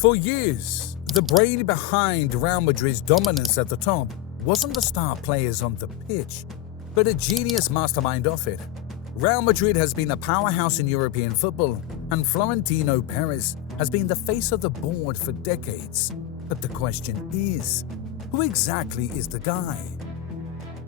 For years, the brain behind Real Madrid's dominance at the top wasn't the star players on the pitch, but a genius mastermind of it. Real Madrid has been a powerhouse in European football, and Florentino Perez has been the face of the board for decades. But the question is, who exactly is the guy?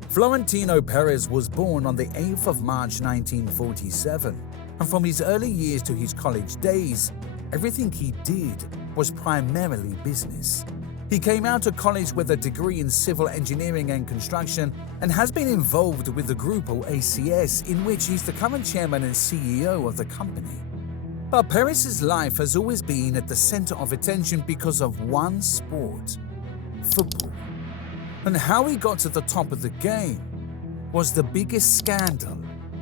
Florentino Perez was born on the 8th of March 1947, and from his early years to his college days, everything he did was primarily business. He came out of college with a degree in civil engineering and construction and has been involved with the Grupo ACS, in which he's the current chairman and CEO of the company. But Perez's life has always been at the center of attention because of one sport: football. And how he got to the top of the game was the biggest scandal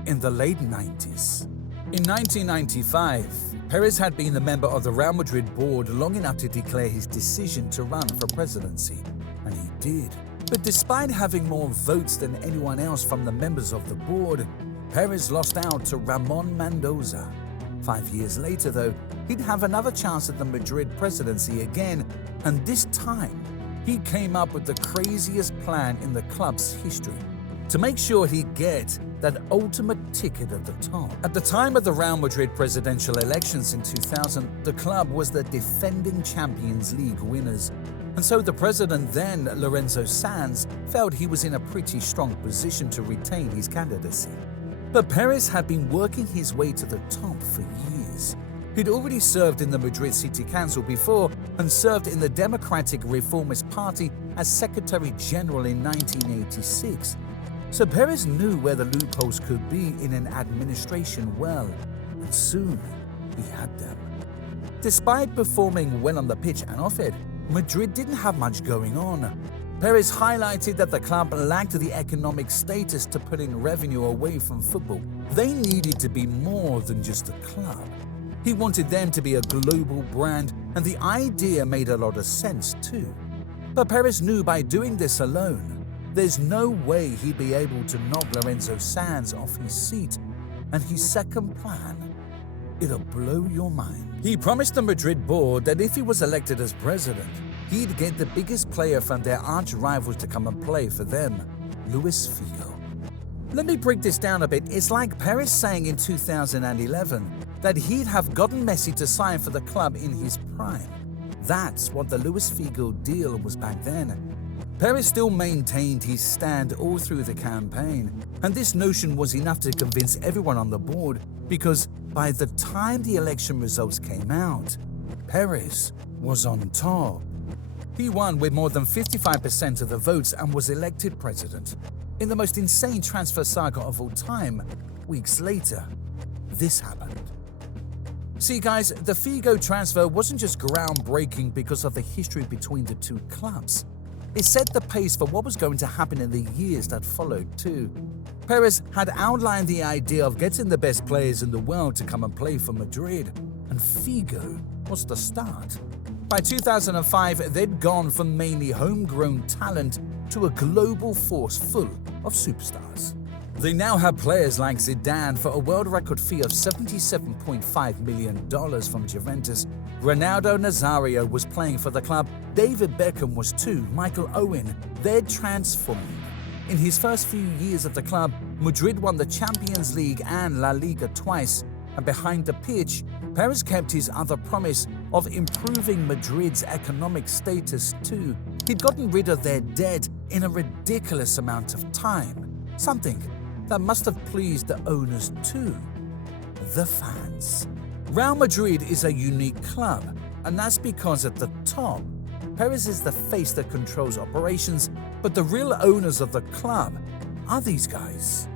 in the late 90s. In 1995, Perez had been a member of the Real Madrid board long enough to declare his decision to run for presidency, and he did. But despite having more votes than anyone else from the members of the board, Perez lost out to Ramon Mendoza. 5 years later, though, he'd have another chance at the Madrid presidency again, and this time, he came up with the craziest plan in the club's history to make sure he'd get that ultimate ticket at the top. At the time of the Real Madrid presidential elections in 2000, the club was the defending Champions League winners, and so the president then, Lorenzo Sanz, felt he was in a pretty strong position to retain his candidacy. But Perez had been working his way to the top for years. He'd already served in the Madrid City Council before and served in the Democratic Reformist Party as Secretary General in 1986. So Perez knew where the loopholes could be in an administration well, and soon he had them. Despite performing well on the pitch and off it, Madrid didn't have much going on. Perez highlighted that the club lacked the economic status to pull in revenue away from football. They needed to be more than just a club. He wanted them to be a global brand, and the idea made a lot of sense too. But Perez knew by doing this alone, there's no way he'd be able to knock Lorenzo Sanz off his seat, and his second plan, it'll blow your mind. He promised the Madrid board that if he was elected as president, he'd get the biggest player from their arch-rivals to come and play for them, Luis Figo. Let me break this down a bit. It's like Perez saying in 2011 that he'd have gotten Messi to sign for the club in his prime. That's what the Luis Figo deal was back then. Perez still maintained his stand all through the campaign, and this notion was enough to convince everyone on the board, because by the time the election results came out, Perez was on top. He won with more than 55% of the votes and was elected president. In the most insane transfer saga of all time, weeks later, this happened. See guys, the Figo transfer wasn't just groundbreaking because of the history between the two clubs. It set the pace for what was going to happen in the years that followed too. Perez had outlined the idea of getting the best players in the world to come and play for Madrid, and Figo was the start. By 2005, they'd gone from mainly homegrown talent to a global force full of superstars. They now have players like Zidane for a world record fee of $77.5 million from Juventus. Ronaldo Nazario was playing for the club. David Beckham was too. Michael Owen. They'd transformed. In his first few years at the club, Madrid won the Champions League and La Liga twice. And behind the pitch, Perez kept his other promise of improving Madrid's economic status too. He'd gotten rid of their debt in a ridiculous amount of time. Something that must have pleased the owners too. The fans. Real Madrid is a unique club, and that's because at the top, Perez is the face that controls operations, but the real owners of the club are these guys.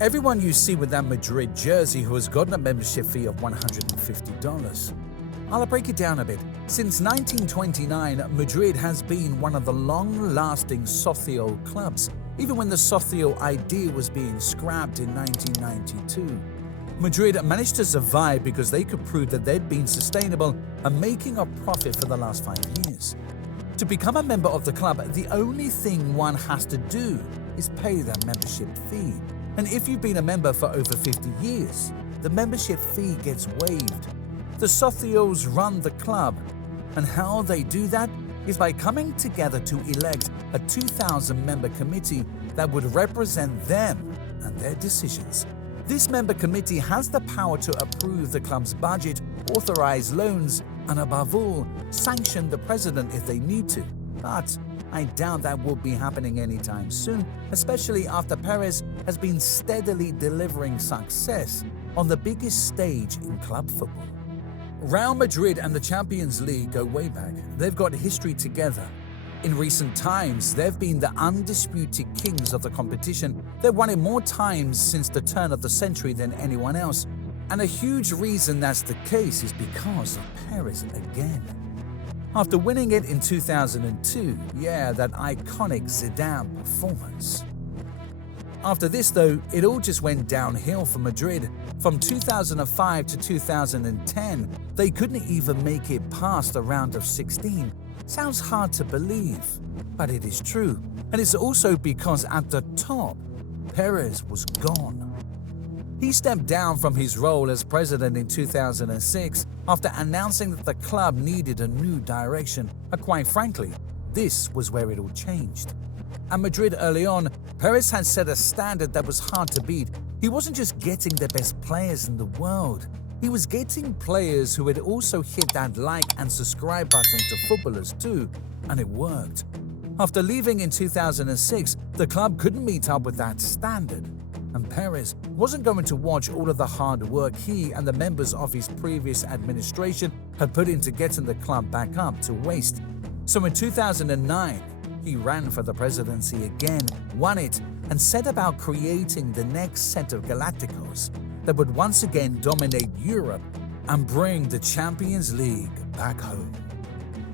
Everyone you see with that Madrid jersey who has gotten a membership fee of $150. I'll break it down a bit. Since 1929, Madrid has been one of the long-lasting socio clubs, even when the socio idea was being scrapped in 1992. Madrid managed to survive because they could prove that they'd been sustainable and making a profit for the last 5 years. To become a member of the club, the only thing one has to do is pay their membership fee. And if you've been a member for over 50 years, the membership fee gets waived. The socios run the club, And how they do that is by coming together to elect a 2,000-member committee that would represent them and their decisions. This member committee has the power to approve the club's budget, authorize loans, and above all, sanction the president if they need to. But I doubt that will be happening anytime soon, especially after Perez has been steadily delivering success on the biggest stage in club football. Real Madrid and the Champions League go way back. They've got history together. In recent times, they've been the undisputed kings of the competition. They've won it more times since the turn of the century than anyone else. And a huge reason that's the case is because of Perez again. After winning it in 2002, that iconic Zidane performance. After this though, it all just went downhill for Madrid. From 2005 to 2010, they couldn't even make it past the round of 16. Sounds hard to believe, but it is true. And it's also because at the top, Perez was gone. He stepped down from his role as president in 2006 after announcing that the club needed a new direction. And quite frankly, this was where it all changed. At Madrid early on, Perez had set a standard that was hard to beat. He wasn't just getting the best players in the world. He was getting players who had also hit that like and subscribe button to footballers too, and it worked. After leaving in 2006, the club couldn't meet up with that standard. And Perez wasn't going to watch all of the hard work he and the members of his previous administration had put into getting the club back up to waste. So in 2009, he ran for the presidency again, won it, and set about creating the next set of Galacticos that would once again dominate Europe and bring the Champions League back home.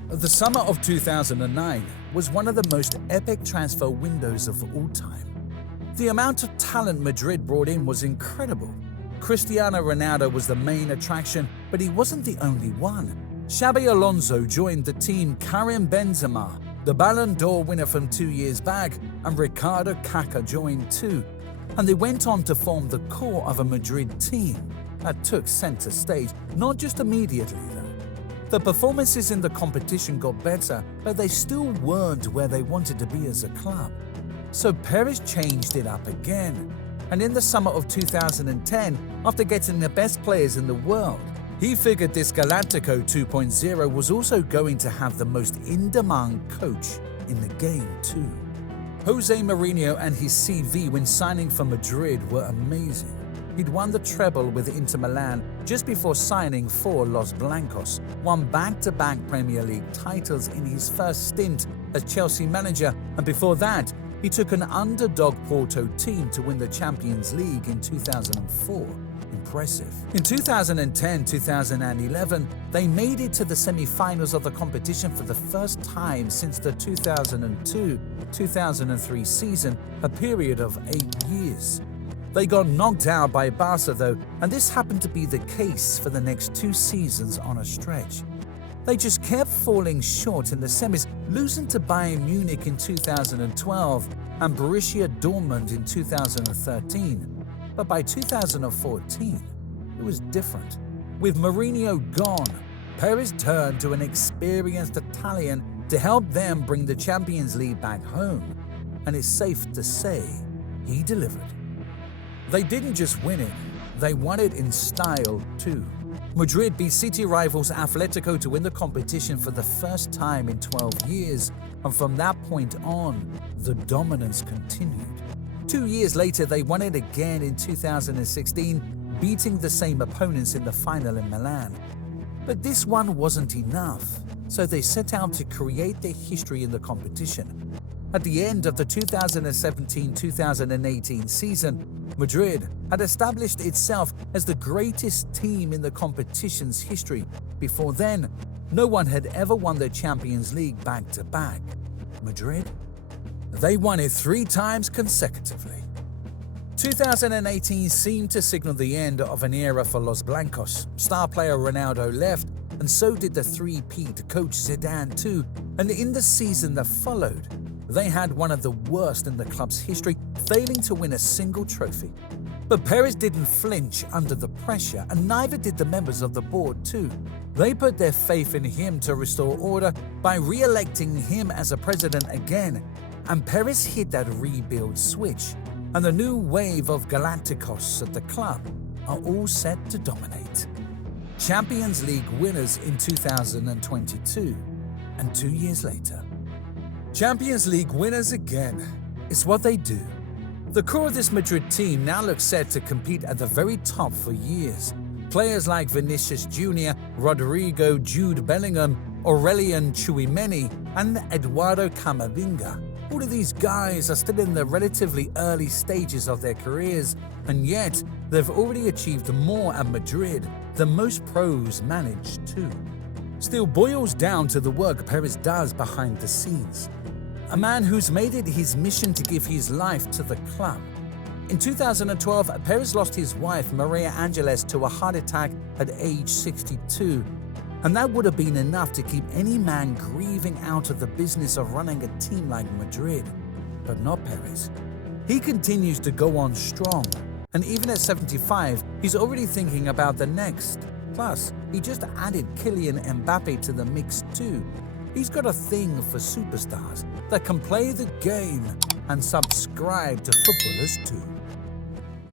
The summer of 2009 was one of the most epic transfer windows of all time. The amount of talent Madrid brought in was incredible. Cristiano Ronaldo was the main attraction, but he wasn't the only one. Xabi Alonso joined the team, Karim Benzema, the Ballon d'Or winner from 2 years back, and Ricardo Kaká joined too. And they went on to form the core of a Madrid team that took center stage, not just immediately though. The performances in the competition got better, but they still weren't where they wanted to be as a club. So Perez changed it up again. And in the summer of 2010, after getting the best players in the world, he figured this Galactico 2.0 was also going to have the most in-demand coach in the game too. Jose Mourinho and his CV when signing for Madrid were amazing. He'd won the treble with Inter Milan just before signing for Los Blancos, won back-to-back Premier League titles in his first stint as Chelsea manager, and before that, he took an underdog Porto team to win the Champions League in 2004. Impressive. In 2010-2011, they made it to the semi-finals of the competition for the first time since the 2002-2003 season, a period of 8 years. They got knocked out by Barca though, and this happened to be the case for the next 2 seasons on a stretch. They just kept falling short in the semis, losing to Bayern Munich in 2012 and Borussia Dortmund in 2013. But by 2014, it was different. With Mourinho gone, Perez turned to an experienced Italian to help them bring the Champions League back home. And it's safe to say, he delivered. They didn't just win it, they won it in style too. Madrid beat City rivals Atletico to win the competition for the first time in 12 years, and from that point on, the dominance continued. 2 years later, they won it again in 2016, beating the same opponents in the final in Milan. But this one wasn't enough, so they set out to create their history in the competition. At the end of the 2017-2018 season, Madrid had established itself as the greatest team in the competition's history. Before then, no one had ever won the Champions League back-to-back. Madrid? They won it 3 times consecutively. 2018 seemed to signal the end of an era for Los Blancos. Star player Ronaldo left, and so did the three-peat coach Zidane too. And in the season that followed, they had one of the worst in the club's history, failing to win a single trophy. But Perez didn't flinch under the pressure, and neither did the members of the board too. They put their faith in him to restore order by re-electing him as a president again, and Perez hit that rebuild switch, and the new wave of Galacticos at the club are all set to dominate. Champions League winners in 2022, and 2 years later. Champions League winners again. It's what they do. The core of this Madrid team now looks set to compete at the very top for years. Players like Vinicius Jr., Rodrigo, Jude Bellingham, Aurelian Tchouameni, and Eduardo Camavinga. All of these guys are still in the relatively early stages of their careers, and yet they've already achieved more at Madrid than most pros manage to. Still boils down to the work Perez does behind the scenes. A man who's made it his mission to give his life to the club. In 2012, Perez lost his wife, Maria Angeles, to a heart attack at age 62. And that would have been enough to keep any man grieving out of the business of running a team like Madrid. But not Perez. He continues to go on strong. And even at 75, he's already thinking about the next. Plus, he just added Kylian Mbappe to the mix too. He's got a thing for superstars that can play the game and subscribe to footballers too.